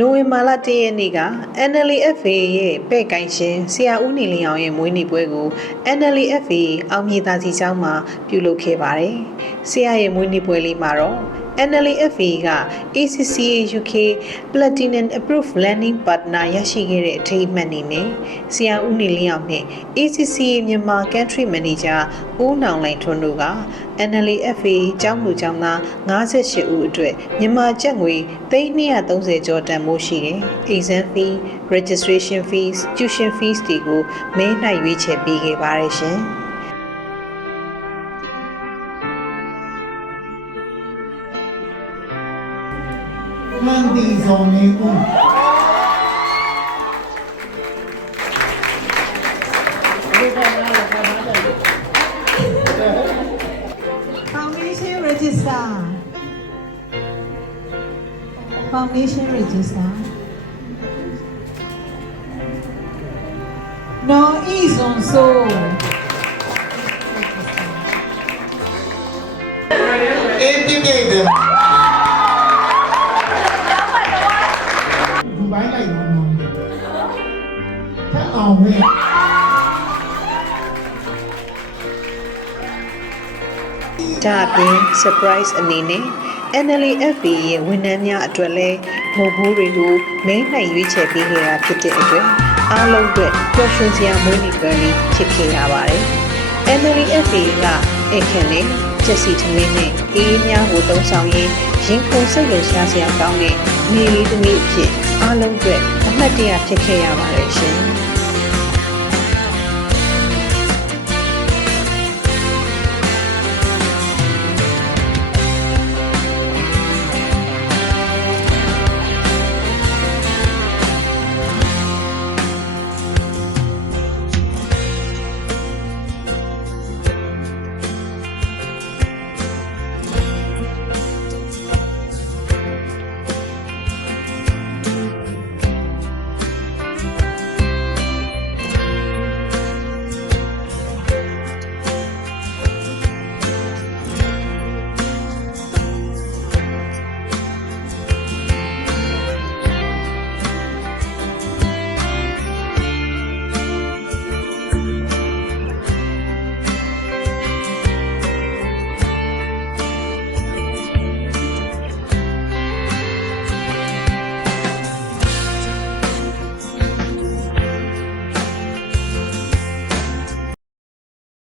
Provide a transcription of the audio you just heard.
နိုဝင်ဘာလ၁ရက်နေ့က NLFA ရဲ့ပဲ့ကိုင်ရှင်ဆရာဦးနေလင်းအောင်ရဲ့မွေးနေ့ပွဲကို NLFA အောင်မြေသားစီကျောင်းမှာပြုလုပ်ခဲ့ပါတယ်။ဆရာရဲ့မွေးနေ့ပွဲလေးမှာတော့ NLFA က ACCA UK Platinum Approved Learning Partner ရရှိခဲ့တဲ့အထိမ်းအမှတ်အနေနဲ့ဆရာဦးနေလင်းအောင်နဲ့ ACCA မြန်မာ Country Manager ဦးနောင်လိုင်ထွန်းတို့က NLFA ကျောင်းသူကျောင်းသား58ဦးအတွက်မြန်မာကျပ်ငွေ330ကျော်တန်ဖိုးရှိတဲ့ exam fee, registration fees, tuition fees တွေကိုမဲနိုင်ရွေးချယ်ပေးခဲ့ပါတယ်ရှင်။ မှန်တီဆောင်နေဦး Foundation register. Foundation register. No is on so. အေးပြ ထက်အောင်ပဲဒါအပြင် surprise အနေနဲ့ NLFA ရဲ့ဝန်ထမ်းများအတွက်လည်းမုတ်ဘိုးတွေကိုမဲနိုင်ရွေးချယ်ပေးခဲ့တာဖြစ်တဲ့အတွက်အားလုံးအတွက်ပျော်ရွှင်စရာမွေးနေ့ပွဲလေးဖြစ်ခဲ့ရပါတယ်။ NLFA ကအခက်နဲ့ချက်စီသမင်းနဲ့အေးများကိုတုံးဆောင်ရင်းရင်ခုန်စိတ်လှရှားစရာကောင်းတဲ့နေလေးသမီးအဖြစ်အားလုံးအတွက်အမှတ်တရဖြစ်ခဲ့ရပါတယ်ရှင်။